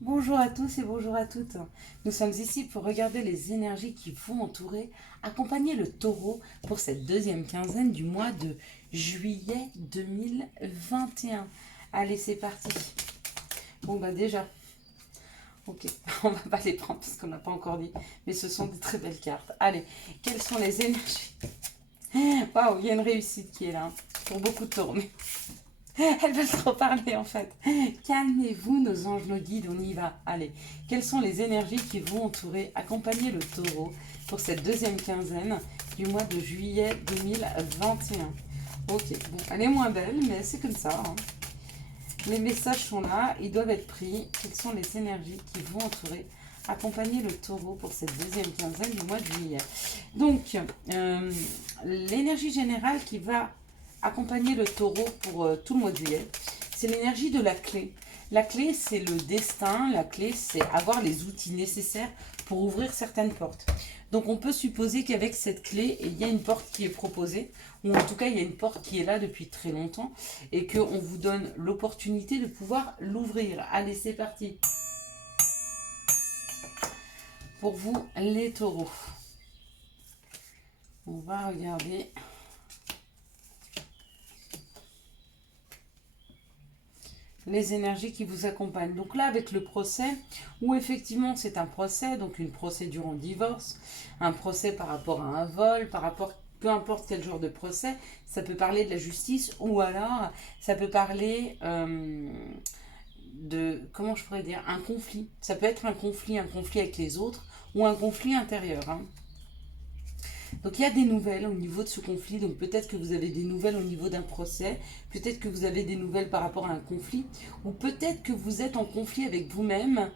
Bonjour à tous et bonjour à toutes. Nous sommes ici pour regarder les énergies qui vont entourer, accompagner le taureau pour cette deuxième quinzaine du mois de juillet 2021. Allez, c'est parti. Bon, bah déjà, ok, on va pas les prendre parce qu'on n'a pas encore dit, mais ce sont des très belles cartes. Allez, quelles sont les énergies? Waouh, il y a une réussite qui est là pour beaucoup de taureaux. Elle va trop parler en fait. Calmez-vous, nos anges, nos guides, on y va. Allez, quelles sont les énergies qui vont entourer, accompagner le taureau pour cette deuxième quinzaine du mois de juillet 2021? Ok, bon, elle est moins belle, mais c'est comme ça, hein. Les messages sont là, ils doivent être pris. Quelles sont les énergies qui vont entourer, accompagner le taureau pour cette deuxième quinzaine du mois de juillet? Donc, l'énergie générale qui va accompagner le taureau pour tout le mois de juillet, c'est l'énergie de la clé. La clé, c'est le destin. La clé, c'est avoir les outils nécessaires pour ouvrir certaines portes. Donc, on peut supposer qu'avec cette clé, il y a une porte qui est proposée, ou en tout cas, il y a une porte qui est là depuis très longtemps, et qu'on vous donne l'opportunité de pouvoir l'ouvrir. Allez, c'est parti. Pour vous, les taureaux. On va regarder les énergies qui vous accompagnent. Donc là, avec le procès, où effectivement c'est un procès, donc une procédure en divorce, un procès par rapport à un vol, par rapport, peu importe quel genre de procès, ça peut parler de la justice ou alors ça peut parler de, comment je pourrais dire, un conflit. Ça peut être un conflit avec les autres ou un conflit intérieur, hein. Donc il y a des nouvelles au niveau de ce conflit, donc peut-être que vous avez des nouvelles au niveau d'un procès, peut-être que vous avez des nouvelles par rapport à un conflit, ou peut-être que vous êtes en conflit avec vous-même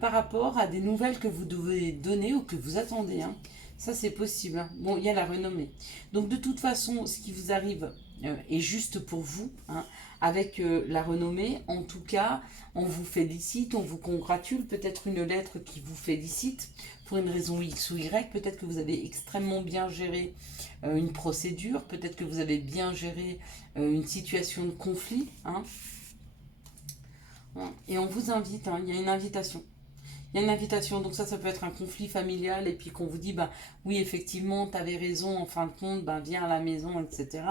par rapport à des nouvelles que vous devez donner ou que vous attendez, hein. Ça c'est possible, hein. Bon, il y a la renommée. Donc de toute façon, ce qui vous arrive est juste pour vous, hein. Avec la renommée, en tout cas, on vous félicite, on vous congratule, peut-être une lettre qui vous félicite pour une raison X ou Y. Peut-être que vous avez extrêmement bien géré une procédure, peut-être que vous avez bien géré une situation de conflit, hein. Et on vous invite, hein, il y a une invitation. Il y a une invitation, donc ça peut être un conflit familial, et puis qu'on vous dit, bah oui, effectivement, tu avais raison, en fin de compte, bah, viens à la maison, etc.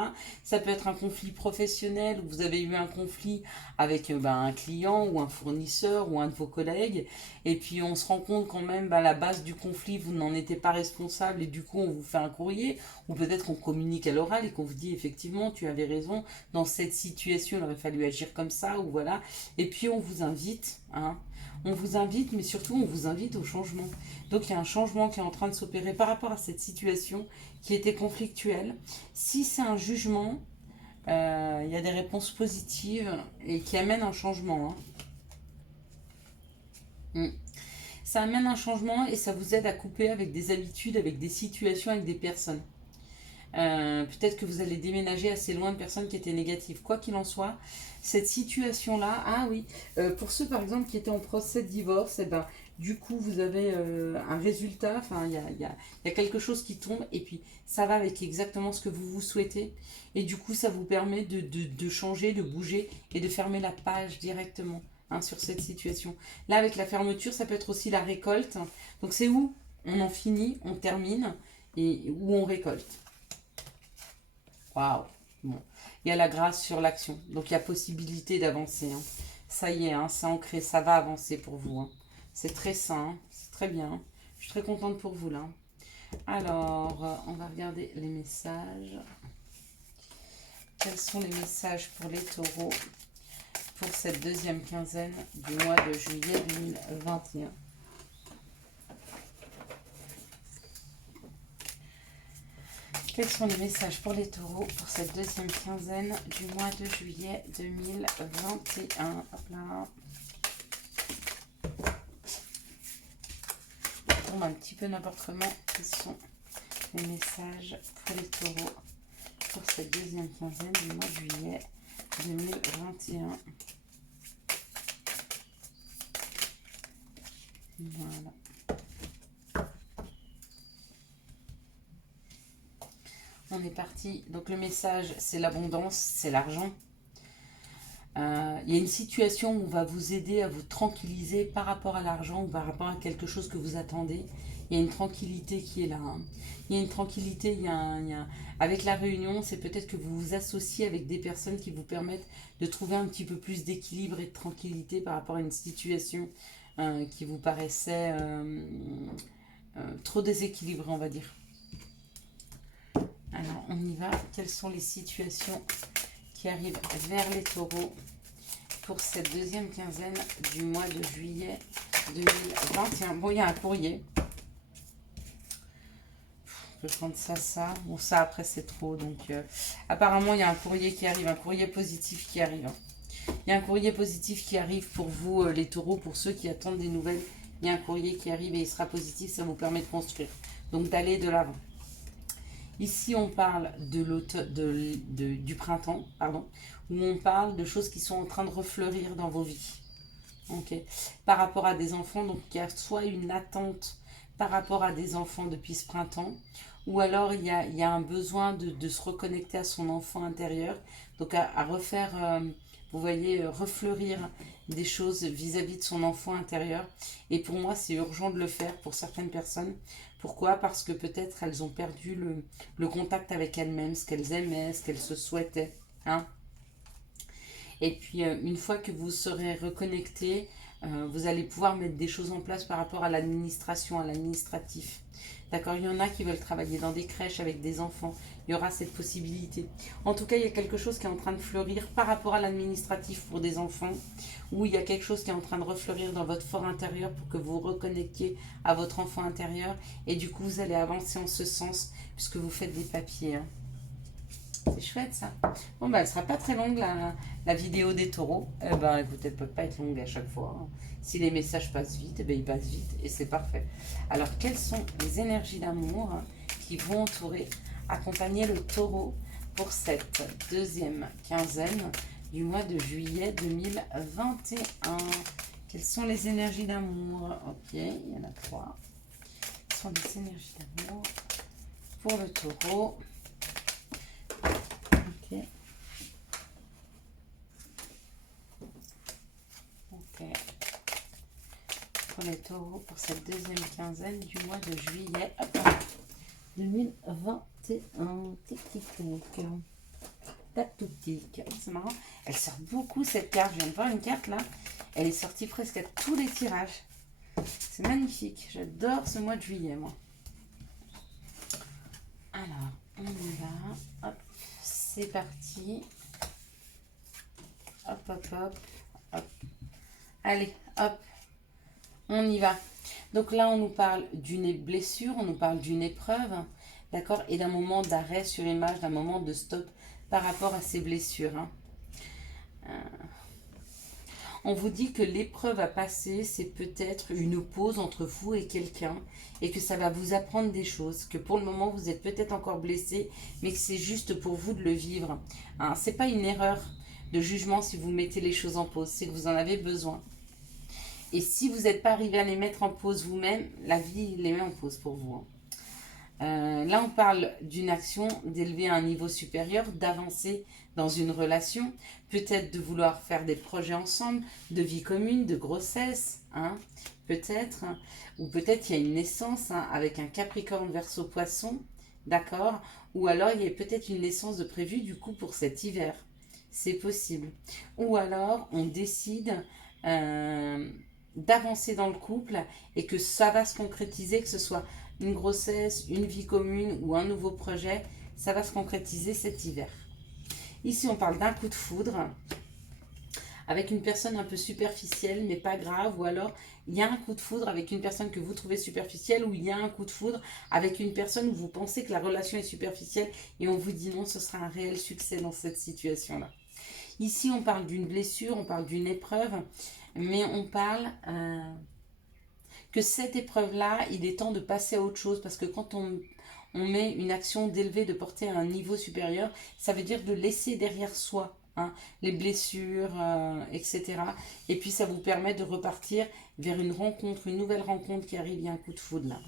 Ça peut être un conflit professionnel, où vous avez eu un conflit avec bah, un client, ou un fournisseur, ou un de vos collègues, et puis on se rend compte quand même, bah, la base du conflit, vous n'en étiez pas responsable, et du coup, on vous fait un courrier, ou peut-être qu'on communique à l'oral, et qu'on vous dit, effectivement, tu avais raison, dans cette situation, il aurait fallu agir comme ça, ou voilà, et puis on vous invite, hein, on vous invite, mais surtout on vous invite au changement. Donc il y a un changement qui est en train de s'opérer par rapport à cette situation qui était conflictuelle. Si c'est un jugement, il y a des réponses positives et qui amènent un changement, hein. Mm. Ça amène un changement et ça vous aide à couper avec des habitudes, avec des situations, avec des personnes. Peut-être que vous allez déménager assez loin de personnes qui étaient négatives. Quoi qu'il en soit, cette situation-là, ah oui, pour ceux par exemple qui étaient en procès de divorce, eh ben, du coup vous avez un résultat, enfin il y a quelque chose qui tombe et puis ça va avec exactement ce que vous vous souhaitez. Et du coup ça vous permet de changer, de bouger et de fermer la page directement, hein, sur cette situation. Là avec la fermeture, ça peut être aussi la récolte. Donc c'est où on en finit, on termine et où on récolte. Waouh! Bon. Il y a la grâce sur l'action. Donc il y a possibilité d'avancer, hein. Ça y est, hein, c'est ancré, ça va avancer pour vous, hein. C'est très sain, hein, c'est très bien. Je suis très contente pour vous là. Alors, on va regarder les messages. Quels sont les messages pour les taureaux pour cette deuxième quinzaine du mois de juillet 2021? Quels sont les messages pour les taureaux pour cette deuxième quinzaine du mois de juillet 2021? Hop là. Tombe un petit peu n'importe comment. Quels sont les messages pour les taureaux pour cette deuxième quinzaine du mois de juillet 2021? Voilà. On est parti. Donc le message, c'est l'abondance, c'est l'argent. Il y a une situation où on va vous aider à vous tranquilliser par rapport à l'argent ou par rapport à quelque chose que vous attendez. Il y a une tranquillité qui est là, hein. Il y a une tranquillité, avec la réunion, c'est peut-être que vous vous associez avec des personnes qui vous permettent de trouver un petit peu plus d'équilibre et de tranquillité par rapport à une situation qui vous paraissait trop déséquilibrée, on va dire. Alors, on y va. Quelles sont les situations qui arrivent vers les taureaux pour cette deuxième quinzaine du mois de juillet 2021? Bon, il y a un courrier. Je peux prendre ça. Bon, ça, après, c'est trop. Donc, apparemment, il y a un courrier qui arrive, un courrier positif qui arrive. Il y a un courrier positif qui arrive pour vous, les taureaux, pour ceux qui attendent des nouvelles. Il y a un courrier qui arrive et il sera positif, ça vous permet de construire. Donc, d'aller de l'avant. Ici, on parle du printemps, pardon, où on parle de choses qui sont en train de refleurir dans vos vies. Okay. Par rapport à des enfants, donc il y a soit une attente par rapport à des enfants depuis ce printemps, ou alors il y a un besoin de se reconnecter à son enfant intérieur, donc à refaire, vous voyez, refleurir des choses vis-à-vis de son enfant intérieur. Et pour moi, c'est urgent de le faire pour certaines personnes. Pourquoi? Parce que peut-être elles ont perdu le contact avec elles-mêmes, ce qu'elles aimaient, ce qu'elles se souhaitaient. Hein. Et puis, une fois que vous serez reconnecté, vous allez pouvoir mettre des choses en place par rapport à l'administration, à l'administratif. D'accord? Il y en a qui veulent travailler dans des crèches avec des enfants. Il y aura cette possibilité. En tout cas, il y a quelque chose qui est en train de fleurir par rapport à l'administratif pour des enfants, ou il y a quelque chose qui est en train de refleurir dans votre fort intérieur pour que vous reconnectiez à votre enfant intérieur. Et du coup, vous allez avancer en ce sens puisque vous faites des papiers. Hein. C'est chouette ça. Bon, bah, elle sera pas très longue la vidéo des taureaux. Écoutez, elle peut pas être longue à chaque fois. Hein. Si les messages passent vite, ils passent vite et c'est parfait. Alors, quelles sont les énergies d'amour qui vont entourer, accompagner le taureau pour cette deuxième quinzaine du mois de juillet 2021? Quelles sont les énergies d'amour? Ok, il y en a 3. Quelles sont les énergies d'amour pour le taureau? Ok. Pour les taureaux, pour cette deuxième quinzaine du mois de juillet 2021. Tic-tic-tac. Tac-tic. C'est marrant. Elle sort beaucoup cette carte. Je viens de voir une carte là. Elle est sortie presque à tous les tirages. C'est magnifique. J'adore ce mois de juillet, moi. Alors, on y va. Hop, c'est parti. Hop, hop, hop, hop. Allez, hop, on y va. Donc là, on nous parle d'une blessure, on nous parle d'une épreuve, d'accord, et d'un moment d'arrêt sur image, d'un moment de stop par rapport à ces blessures. Hein. On vous dit que l'épreuve à passer, c'est peut-être une pause entre vous et quelqu'un et que ça va vous apprendre des choses, que pour le moment, vous êtes peut-être encore blessé, mais que c'est juste pour vous de le vivre. Hein, c'est pas une erreur de jugement si vous mettez les choses en pause, c'est que vous en avez besoin. Et si vous n'êtes pas arrivé à les mettre en pause vous-même, la vie les met en pause pour vous. Hein. Là, on parle d'une action d'élever à un niveau supérieur, d'avancer dans une relation, peut-être de vouloir faire des projets ensemble, de vie commune, de grossesse, hein, peut-être, hein, ou peut-être il y a une naissance hein, avec un Capricorne Verseau Poisson, d'accord, ou alors il y a peut-être une naissance de prévue du coup pour cet hiver, c'est possible. Ou alors on décide d'avancer dans le couple et que ça va se concrétiser, que ce soit une grossesse, une vie commune ou un nouveau projet, ça va se concrétiser cet hiver. Ici, on parle d'un coup de foudre avec une personne un peu superficielle, mais pas grave, ou alors il y a un coup de foudre avec une personne que vous trouvez superficielle, ou il y a un coup de foudre avec une personne où vous pensez que la relation est superficielle et on vous dit non, ce sera un réel succès dans cette situation-là. Ici, on parle d'une blessure, on parle d'une épreuve, mais on parle que cette épreuve-là, il est temps de passer à autre chose, parce que quand on met une action d'élever, de porter à un niveau supérieur, ça veut dire de laisser derrière soi hein, les blessures, etc. Et puis ça vous permet de repartir vers une rencontre, une nouvelle rencontre qui arrive, il y a un coup de foudre là.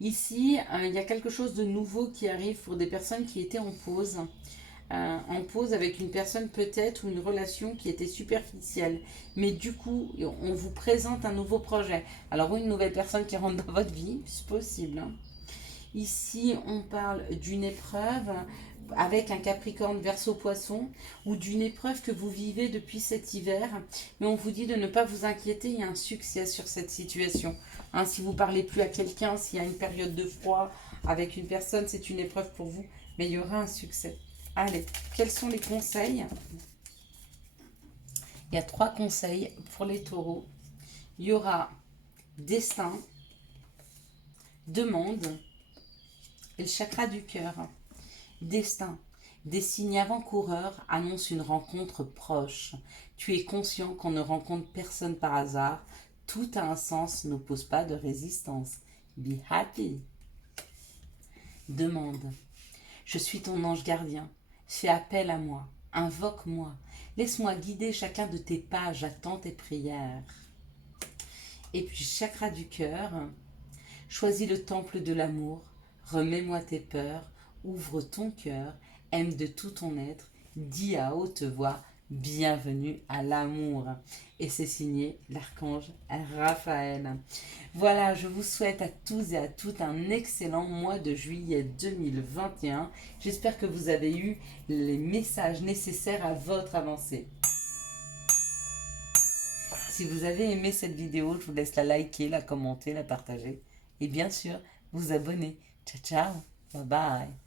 Ici, il y a quelque chose de nouveau qui arrive pour des personnes qui étaient en pause. en pause avec une personne peut-être ou une relation qui était superficielle. Mais du coup, on vous présente un nouveau projet. Alors, ou une nouvelle personne qui rentre dans votre vie, c'est possible, hein. Ici, on parle d'une épreuve avec un Capricorne Verseau Poisson ou d'une épreuve que vous vivez depuis cet hiver. Mais on vous dit de ne pas vous inquiéter, il y a un succès sur cette situation. Hein, si vous parlez plus à quelqu'un, s'il y a une période de froid avec une personne, c'est une épreuve pour vous, mais il y aura un succès. Allez, quels sont les conseils? Il y a 3 conseils pour les taureaux. Il y aura destin, demande et le chakra du cœur. Destin. Des signes avant-coureurs annoncent une rencontre proche. Tu es conscient qu'on ne rencontre personne par hasard. Tout a un sens, n'oppose pas de résistance. Be happy. Demande. Je suis ton ange gardien. Fais appel à moi. Invoque-moi. Laisse-moi guider chacun de tes pas. J'attends tes prières. Et puis, chakra du cœur. Choisis le temple de l'amour. Remets-moi tes peurs. Ouvre ton cœur. Aime de tout ton être. Dis à haute voix. Bienvenue à l'amour. Et c'est signé l'archange Raphaël. Voilà, je vous souhaite à tous et à toutes un excellent mois de juillet 2021. J'espère que vous avez eu les messages nécessaires à votre avancée. Si vous avez aimé cette vidéo, je vous laisse la liker, la commenter, la partager et bien sûr vous abonner. Ciao ciao, bye bye.